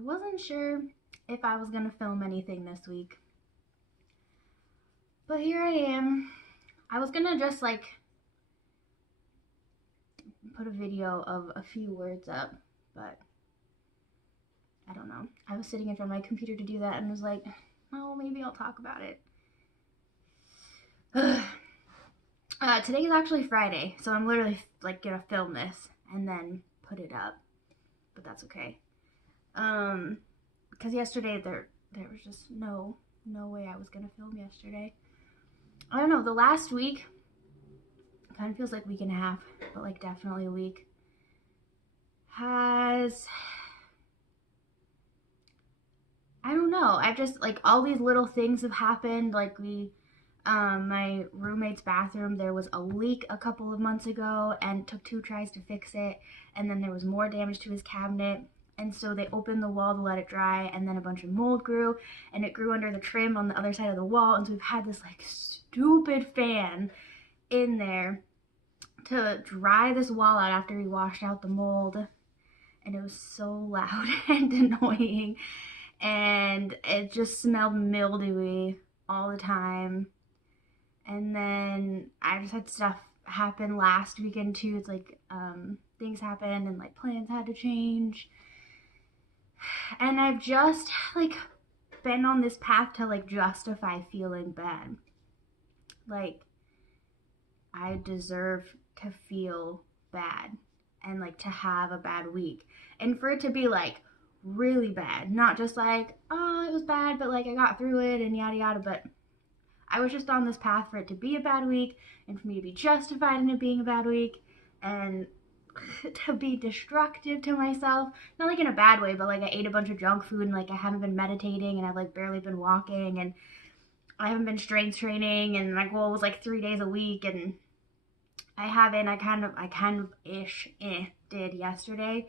I wasn't sure if I was gonna film anything this week. But here I am. I was gonna just like put a video of a few words up, but I don't know. I was sitting in front of my computer to do that and was like, oh, maybe I'll talk about it. Today is actually Friday, so I'm literally like gonna film this and then put it up, but that's okay. Because yesterday there was just no way I was gonna film yesterday. I don't know. The last week kind of feels like a week and a half, but like definitely a week. I don't know. I've just like all these little things have happened. Like my roommate's bathroom, there was a leak a couple of months ago and it took 2 tries to fix it. And then there was more damage to his cabinet. And so they opened the wall to let it dry, and then a bunch of mold grew, and it grew under the trim on the other side of the wall. And so we've had this like stupid fan in there to dry this wall out after we washed out the mold. And it was so loud and annoying. And it just smelled mildewy all the time. And then I just had stuff happen last weekend too. It's like things happened and like plans had to change. And I've just like been on this path to like justify feeling bad. Like I deserve to feel bad and like to have a bad week. And for it to be like really bad, not just like, oh, it was bad, but like I got through it and yada yada. But I was just on this path for it to be a bad week and for me to be justified in it being a bad week and to be destructive to myself. Not like in a bad way, but like I ate a bunch of junk food and like I haven't been meditating and I've like barely been walking and I haven't been strength training and my goal was like 3 days a week and I haven't. I kind of did yesterday,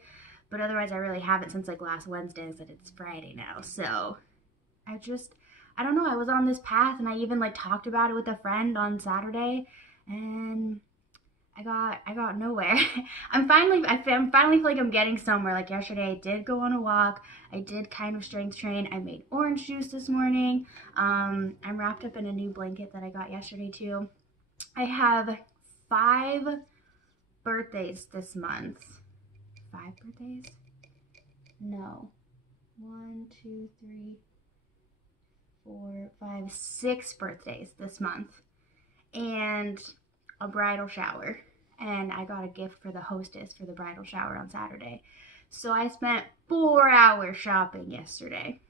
but otherwise I really haven't since like last Wednesday. I said it's Friday now, so I don't know. I was on this path and I even like talked about it with a friend on Saturday, and I got nowhere. I finally feel like I'm getting somewhere. Like yesterday, I did go on a walk. I did kind of strength train. I made orange juice this morning. I'm wrapped up in a new blanket that I got yesterday too. I have 5 birthdays this month. 5 birthdays? No. 1, 2, 3, 4, 5, 6 birthdays this month. And a bridal shower. And I got a gift for the hostess for the bridal shower on Saturday. So I spent 4 hours shopping yesterday.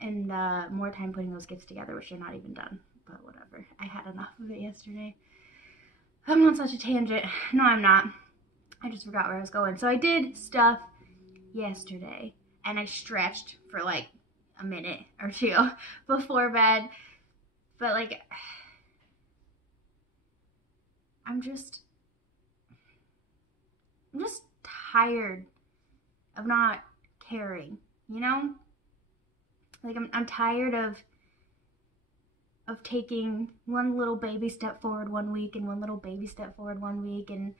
And more time putting those gifts together, which are not even done. But whatever. I had enough of it yesterday. I'm on such a tangent. No, I'm not. I just forgot where I was going. So I did stuff yesterday. And I stretched for like a minute or 2 before bed. But like, I'm just tired of not caring, you know? Like I'm tired of taking one little baby step forward one week and one little baby step forward one week and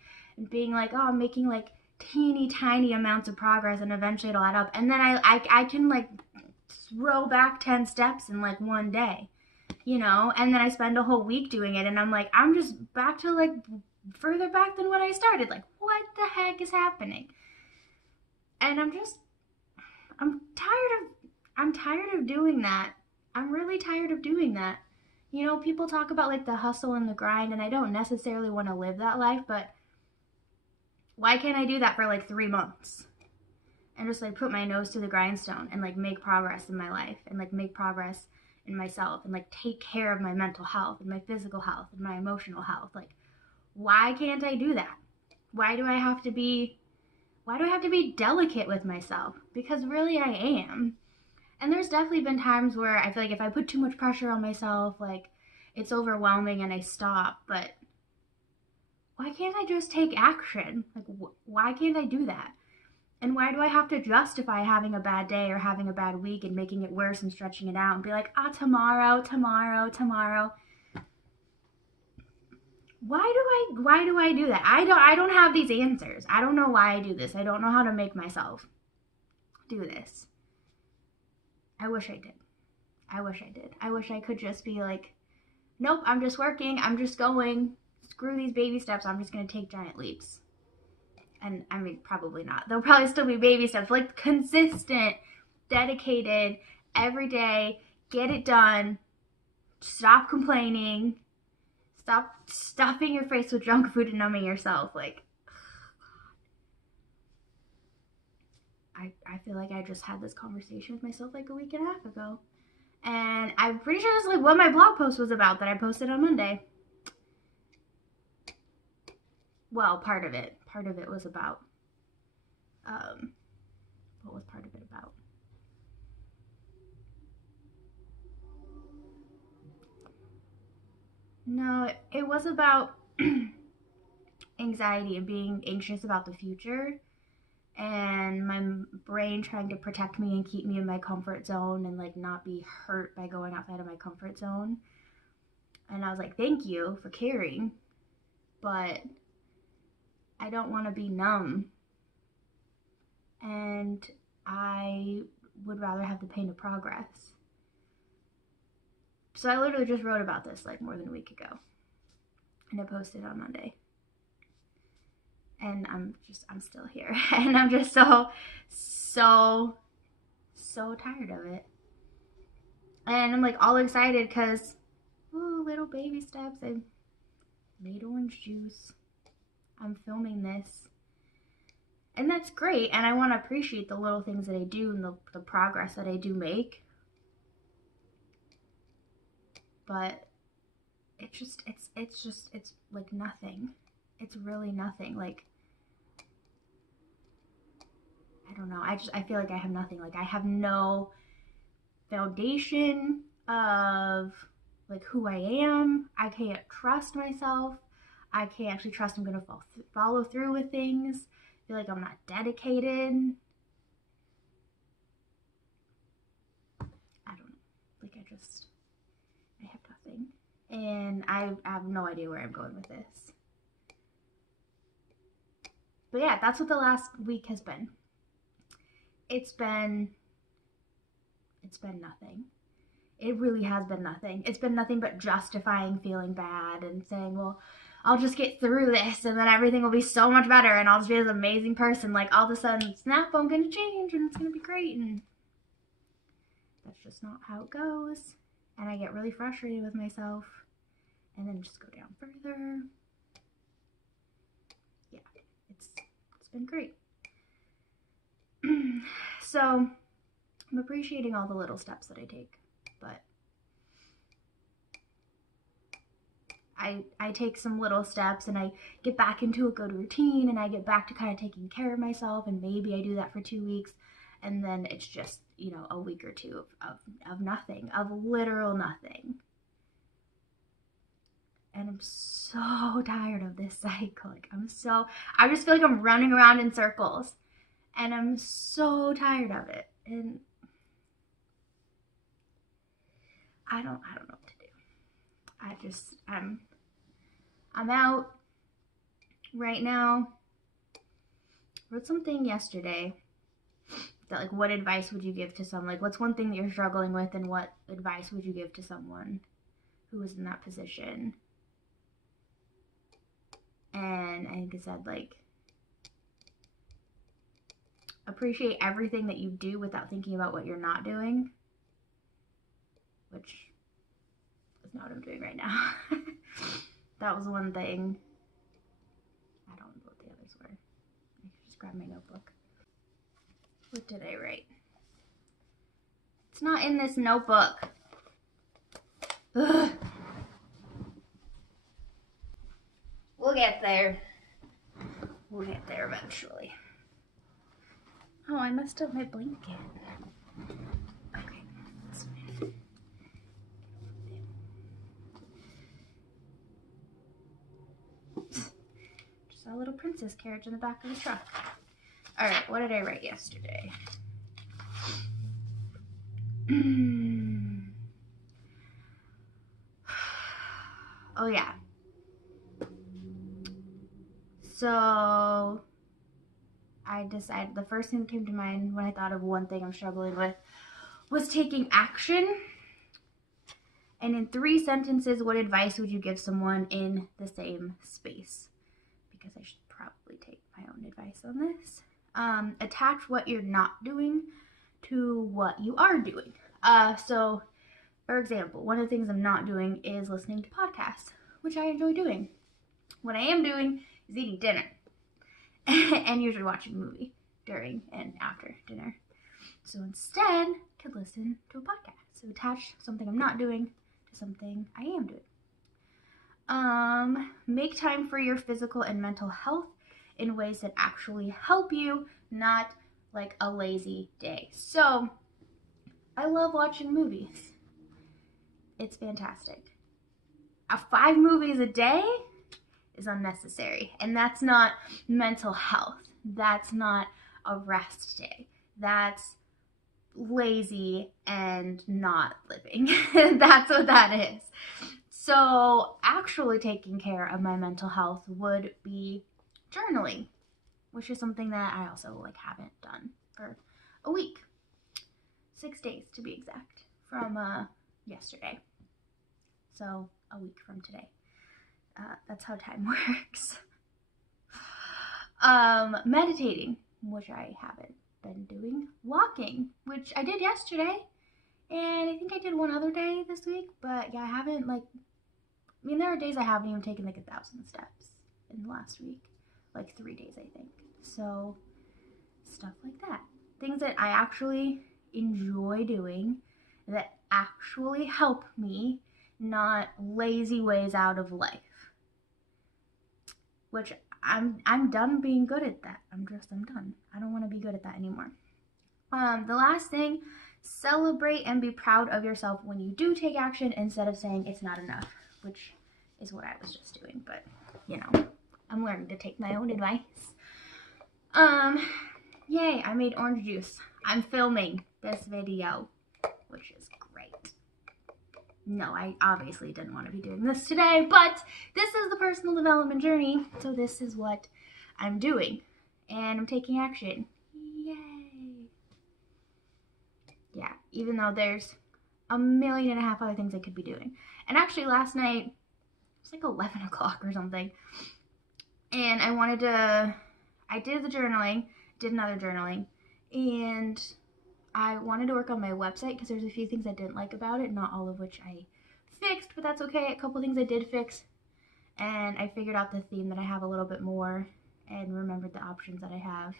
being like, oh, I'm making like teeny tiny amounts of progress and eventually it'll add up. And then I can like throw back 10 steps in like one day, you know? And then I spend a whole week doing it and I'm like, I'm just back to like further back than when I started. Like, what the heck is happening? And I'm tired of doing that. I'm really tired of doing that. You know, people talk about like the hustle and the grind, and I don't necessarily want to live that life, but why can't I do that for like 3 months? And just like put my nose to the grindstone and like make progress in my life and like make progress in myself and like take care of my mental health and my physical health and my emotional health. Like, why can't I do that? Why do I have to be delicate with myself? Because really I am. And there's definitely been times where I feel like if I put too much pressure on myself, like it's overwhelming and I stop. But why can't I just take action? Like, why can't I do that? And why do I have to justify having a bad day or having a bad week and making it worse and stretching it out and be like, tomorrow. Why do I do that? I don't have these answers. I don't know why I do this. I don't know how to make myself do this. I wish I did. I wish I did. I wish I could just be like, nope, I'm just working. I'm just going. Screw these baby steps. I'm just going to take giant leaps. And I mean, probably not. There'll probably still be baby steps, like consistent, dedicated, every day, get it done, stop complaining, stop stuffing your face with junk food and numbing yourself. Like, I feel like I just had this conversation with myself like a week and a half ago. And I'm pretty sure that's like what my blog post was about that I posted on Monday. Well, part of it. Part of it was about, what was part of it about? No, it was about anxiety and being anxious about the future and my brain trying to protect me and keep me in my comfort zone and like not be hurt by going outside of my comfort zone. And I was like, thank you for caring, but I don't want to be numb. And I would rather have the pain of progress. So I literally just wrote about this like more than a week ago. And I posted on Monday. And I'm still here. And I'm just so tired of it. And I'm like all excited because, ooh, little baby steps. I made orange juice. I'm filming this. And that's great. And I want to appreciate the little things that I do and the progress that I do make. But it's like nothing. It's really nothing. Like, I don't know. I feel like I have nothing. Like I have no foundation of like who I am. I can't trust myself. I can't actually trust I'm gonna follow through with things. I feel like I'm not dedicated. I don't know. Like I have nothing. And I have no idea where I'm going with this. But yeah, that's what the last week has been. It's been nothing. It really has been nothing. It's been nothing but justifying feeling bad and saying, well, I'll just get through this and then everything will be so much better and I'll just be this amazing person. Like all of a sudden, snap, I'm going to change and it's going to be great. And that's just not how it goes. And I get really frustrated with myself and then just go down further. Yeah, it's been great. So I'm appreciating all the little steps that I take, but I take some little steps and I get back into a good routine and I get back to kind of taking care of myself, and maybe I do that for 2 weeks and then it's just, you know, a week or two of nothing, of literal nothing. And I'm so tired of this cycle. Like I just feel like I'm running around in circles and I'm so tired of it. And I don't know what to do. I'm out right now. I wrote something yesterday that like, what advice would you give to someone? Like, what's one thing that you're struggling with and what advice would you give to someone who was in that position? And I think it said like, appreciate everything that you do without thinking about what you're not doing, which is not what I'm doing right now. That was one thing. I don't know what the others were. I just grabbed my notebook. What did I write? It's not in this notebook. Ugh. We'll get there. We'll get there eventually. Oh, I messed up my blanket. Okay, that's fine. Just saw a little princess carriage in the back of the truck. All right, what did I write yesterday? Oh yeah. So I decided the first thing that came to mind when I thought of one thing I'm struggling with was taking action. And in 3 sentences, what advice would you give someone in the same space? Because I should probably take my own advice on this. Attach what you're not doing to what you are doing. So, for example, one of the things I'm not doing is listening to podcasts, which I enjoy doing. What I am doing is eating dinner and usually watching a movie during and after dinner. So instead, I could listen to a podcast. So attach something I'm not doing to something I am doing. Make time for your physical and mental health in ways that actually help you, not like a lazy day. So I love watching movies. It's fantastic. 5 movies a day is unnecessary, and that's not mental health. That's not a rest day. That's lazy and not living. That's what that is. So actually taking care of my mental health would be journaling, which is something that I also haven't done for a week. 6 days to be exact, from yesterday. So a week from today. That's how time works. Meditating, which I haven't been doing. Walking, which I did yesterday. And I think I did one other day this week. But yeah, I haven't there are days I haven't even taken 1,000 steps in the last week. 3 days, I think. So stuff like that. Things that I actually enjoy doing that actually help me, not lazy ways out of life. Which I'm done being good at that. I'm done. I don't want to be good at that anymore. The last thing, celebrate and be proud of yourself when you do take action instead of saying it's not enough, which is what I was just doing. But, I'm learning to take my own advice. Yay, I made orange juice. I'm filming this video, which is great. No, I obviously didn't want to be doing this today, but this is the personal development journey, so this is what I'm doing, and I'm taking action. Yay! Yeah, even though there's 1.5 million other things I could be doing. And actually last night, it was 11 o'clock or something, and I did the journaling, did another journaling, and I wanted to work on my website because there's a few things I didn't like about it, not all of which I fixed, but that's okay. A couple things I did fix, and I figured out the theme that I have a little bit more and remembered the options that I have,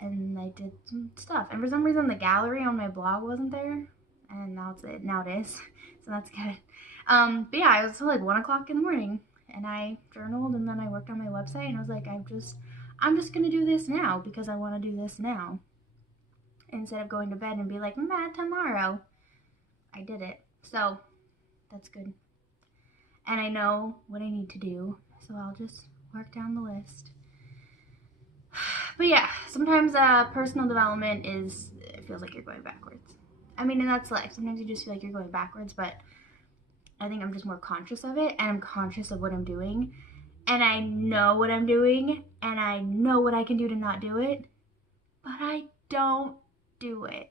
and I did some stuff. And for some reason, the gallery on my blog wasn't there, and now it is, so that's good. But yeah, it was till 1 o'clock in the morning, and I journaled, and then I worked on my website, and I was like, I'm just gonna do this now because I want to do this now. Instead of going to bed and be like, tomorrow. I did it. So, that's good. And I know what I need to do, so I'll just work down the list. But yeah, sometimes personal development it feels like you're going backwards. And that's life. Sometimes you just feel like you're going backwards, but I think I'm just more conscious of it, and I'm conscious of what I'm doing. And I know what I'm doing, and I know what I can do to not do it, but I don't do it.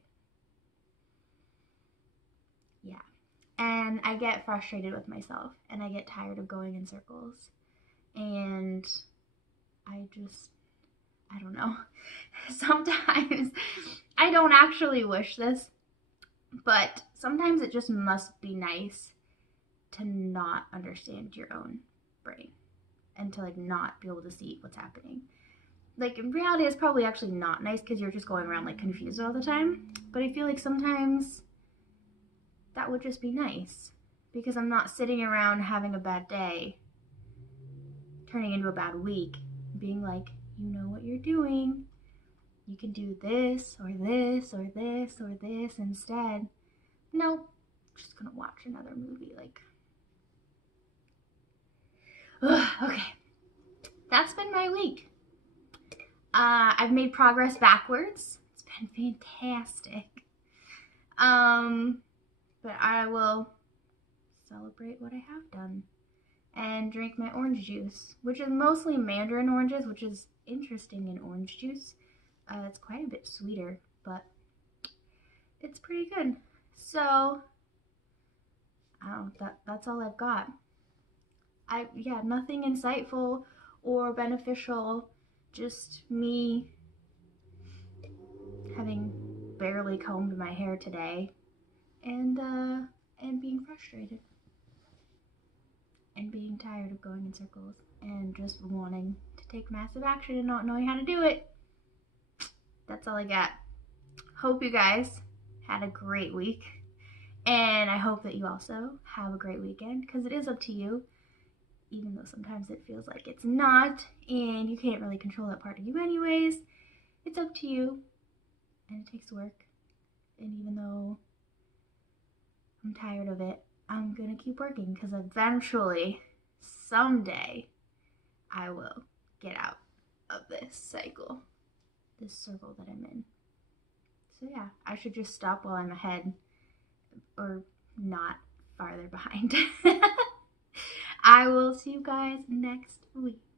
Yeah. And I get frustrated with myself, and I get tired of going in circles, and I don't know. Sometimes I don't actually wish this, but sometimes it just must be nice to not understand your own brain and to not be able to see what's happening. In reality, it's probably actually not nice because you're just going around confused all the time. But I feel like sometimes that would just be nice because I'm not sitting around having a bad day, turning into a bad week, being like, you know what you're doing. You can do this or this or this or this instead. Nope, I'm just gonna watch another movie. Okay, that's been my week. I've made progress backwards. It's been fantastic. But I will celebrate what I have done and drink my orange juice, which is mostly mandarin oranges, which is interesting in orange juice It's quite a bit sweeter, but it's pretty good. So, that's all I've got. Yeah, nothing insightful or beneficial, just me having barely combed my hair today and being frustrated and being tired of going in circles and just wanting to take massive action and not knowing how to do it. That's all I got. Hope you guys had a great week, and I hope that you also have a great weekend, because it is up to you, even though sometimes it feels like it's not, and you can't really control that part of you anyways. It's up to you, and it takes work, and even though I'm tired of it, I'm gonna keep working, because eventually, someday, I will get out of this cycle, this circle that I'm in. So yeah, I should just stop while I'm ahead, or not farther behind. I will see you guys next week.